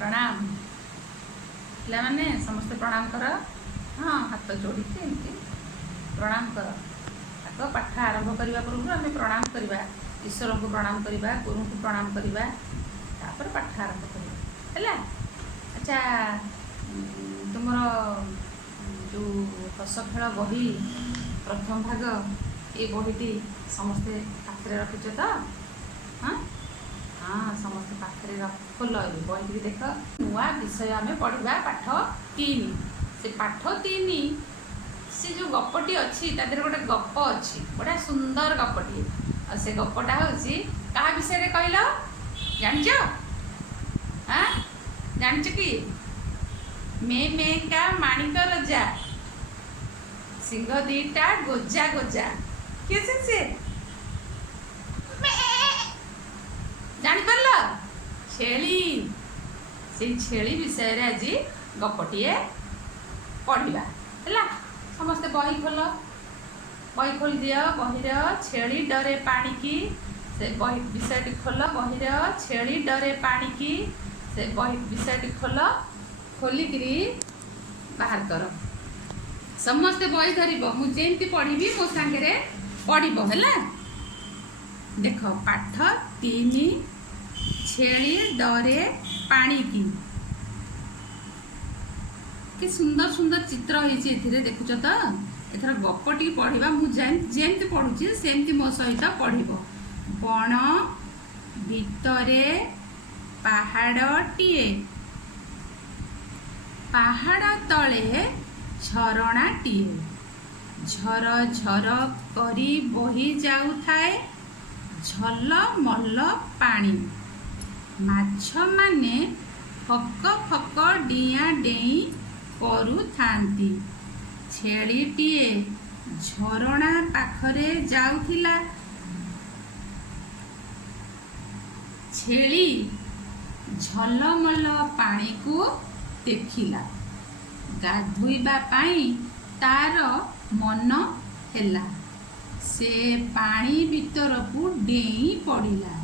प्रणाम पे समस्ते प्रणाम कर। हाँ हाथ जोड़ी एमती प्रणाम कर। आग पाठ आरंभ करने पूर्व आम प्रणाम करवा, ईश्वर को प्रणाम करवा, गुरु को प्रणाम करवा, तापर पाठ आरंभ करवा। अच्छा तुम जो हस खेल बही प्रथम भाग ये बहीटी समस्ते पाखे रखीच तो? हाँ हाँ समस्त पाखे खोल बही देख। नुआ विषय आम पढ़ा पाठ 3 से पाठ 3 से जो गपटी अच्छी तादेह गोटे गप अच्छी बड़ा सुंदर गपटी और से गपटा हूँ क्या विषय कहल जान हाँ जान कि मे का माणिक रजा सिंह दीटा गोजा गोजा किए से जानी पार छेली से छेली विषय रे आज गपटीए पढ़ा है। समस्ते बही खोल दियो। बहिर छेली डरे पानी की से बही विषयटी खोल। बहिर छेली डरे पानी की से बही विषयटी खोल। खोलिकी बाहर कर समस्ते बही धर मुझे पढ़ी मो सांगे पढ़ है। देख पाठ 3 छेली डरे पानी की कि सुंदर सुंदर चित्र होती देखुच तो एथर गपटी पढ़ा मुझे पढ़ुची सेमती मो सहित पढ़। बण भितरे पहाड़टीए पहाड़ तले झरणाटीए झर झर करी बही जाउथाए झलमल पानी माछ माने फक फक डिया डेई करुथांती। छेलीटीए झरणा पाखरे जाउथिला। छेली झलमल पानी को देखिला। गाधोइबा पाई तार मन हेला। से पानी भीतर को डेई पड़िला।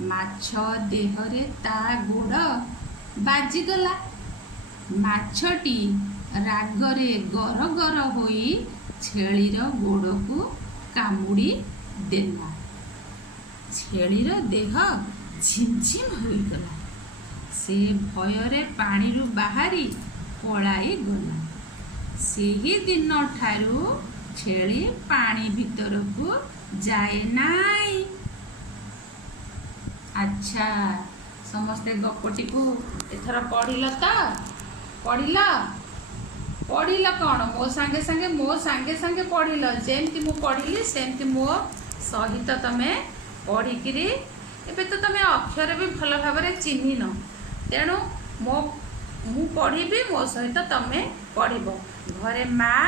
माछ देहरे ता गोड़ बाजिगला। माछटी रागरे गर गर होई छेलीर गोड़ को कामुड़ी देला। छेलीर देह झिमझिम होइगला। से भयरे पानी रु बाहरी पलाई गला। सेही दिन ठारू छेली पानी भीतर को जाए नाई। अच्छा समस्ते गपटी को एथर पढ़िल तो पढ़िल कौन मो सांगे सांगे पढ़िल जेमती मु पढ़िली सेमती मो सहित तमे पढ़िकी एबे तो तमे अक्षर भी भल भाव चिन्हिन तेणु मु पढ़ी मो सहित तमे पढ़िब। घरे माँ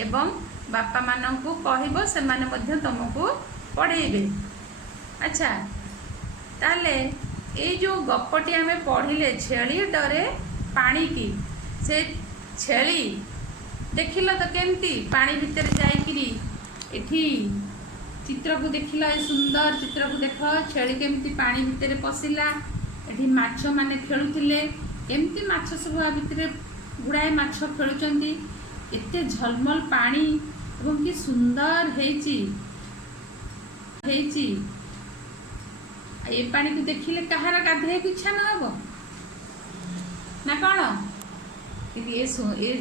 एवं बापा मानू कहब से तुमको पढ़ेबे। अच्छा ताले ये जो गपटी आम पढ़िले छेली डरे पानी की से छेली देखिल तो केमती पानी भितर जाइकिरी एठी चित्र को देखिल सुंदर चित्र को देख छेली केमती पानी भितर पशिला। एठी माछ माने खेलुथिले केमती माछ सब भितर गुड़ाए माछ खेलुचंदी। एते झलमल पानी एवं कि सुंदर हेची ये पानी को देखिले कहार गाधे इच्छा न हो ना कौन ये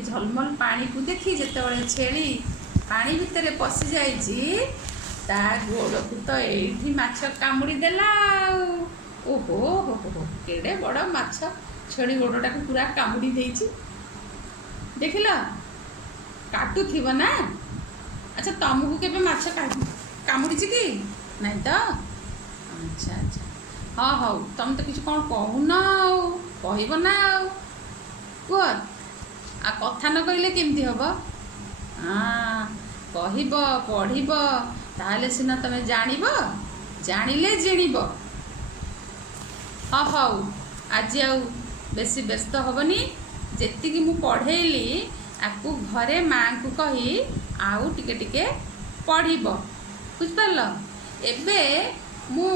झलमल पानी को देखी जिते छेली पानी भितर पशि जाइए ता गोड़ को तो ये माछ कामुड़ी देला। ओहो हो हो केड़े बड़ माछ छेली गोड़टा को पूरा कामुड़ी देइछि देखिल काटु थी ना। अच्छा तुमको केबे माछ कामुड़ी कि नहीं तो? अच्छा अच्छा हाँ हाँ तुम तो किसी कौन कहून कह ना कह आ कथा न कहले केमती हम? हाँ कह पढ़ ताहले सिना तुम जानिब जानिले जिणिब। हाँ हाउ आज बेसी व्यस्त हबनी जेतिकी मु पढ़ेली आपको घरे माँ को कही आउ टिके टिके पढ़िब बुझिपारल। एबे मु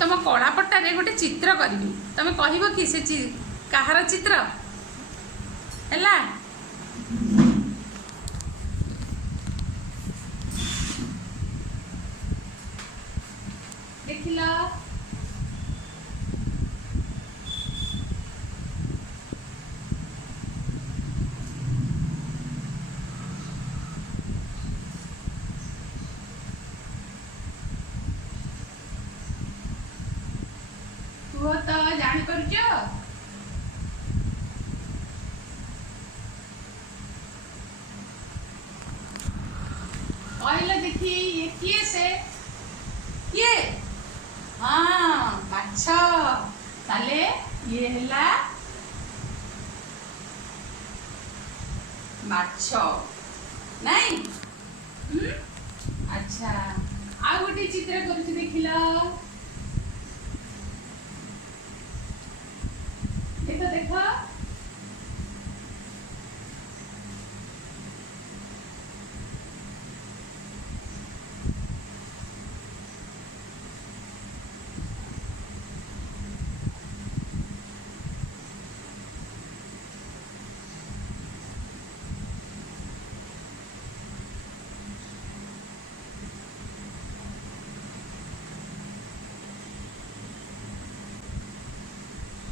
तुम कला पट्टारे गोटे चित्र करी तुम कह कि से कहार चित्र है देख लो तू तो जानी पारुच कहला देखी ये किए से किए हाँ माछ ताले ये हैला माछ नहीं अच्छा आ गोटे चित्र करूँ देखिल देख देख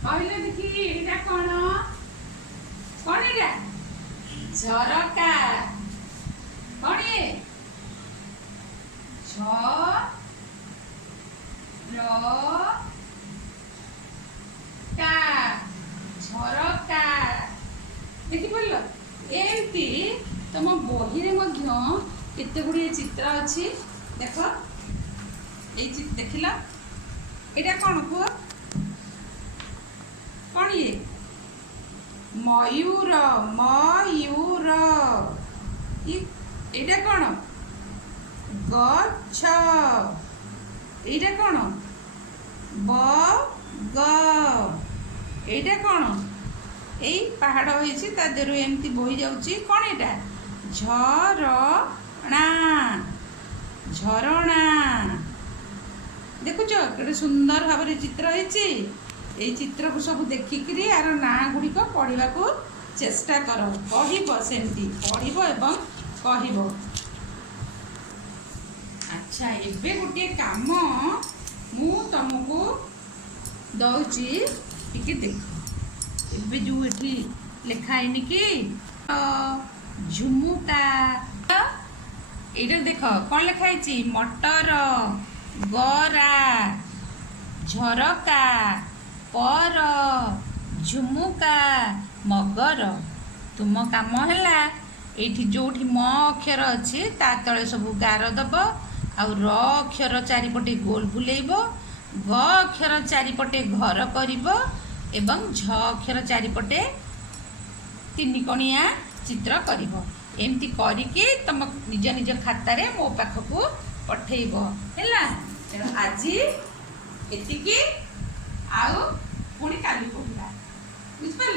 कहले देखी एटा कौन एटा झरका कौन ये झरका झरका देखी पड़ल एमती तुम बही केते गुड़िए चित्र अच्छी देख ये देख ला एटा कौन कुह कौन ये मयूर मयूर एटा कौन गछ एटा कौन बग एटा कौन एई पहाड़ होइछि ता देरु एमती बोही जाउछि कौन एटा झरणा झरणा देखुछ केते सुंदर भाव चित्र होइछि এই চিত্রକୁ ସବୁ ଦେଖିକିରି ଆର ନାଁ ଗୁଡ଼ିକ ପଢ଼ିବାକୁ ଚେଷ୍ଟା କର କହିବ ସେମିତି ପଢ଼ିବ ଏବଂ କହିବ ଆଚ୍ଛା ଏବେ ଗୋଟିଏ କାମ ମୁଁ ତମକୁ ଦଉଛି ଟିକେ ଦେଖ ଏବେ ଯେଉଁ ଏଠି ଲେଖା ହେଇନି କି ଝୁମୁକା ଏଇଟା ଦେଖ କ'ଣ ଲେଖା ହେଇଛି ମଟର ଗରା ଝରକା पर झुमुका मगर तुम काम है ये जो म अक्षर अच्छी ता तले सब गार दब आउ र अक्षर चारिपटे गोल बुलेब ग अक्षर चारिपटे घर कर एवं झ अक्षर चारिपटे तीन कणिया चित्र कर एमती करके तुम निज निज खातार मो पाखक पठेब है आज एतिकी आउ पुणी काली पढ़ा बुझिपार।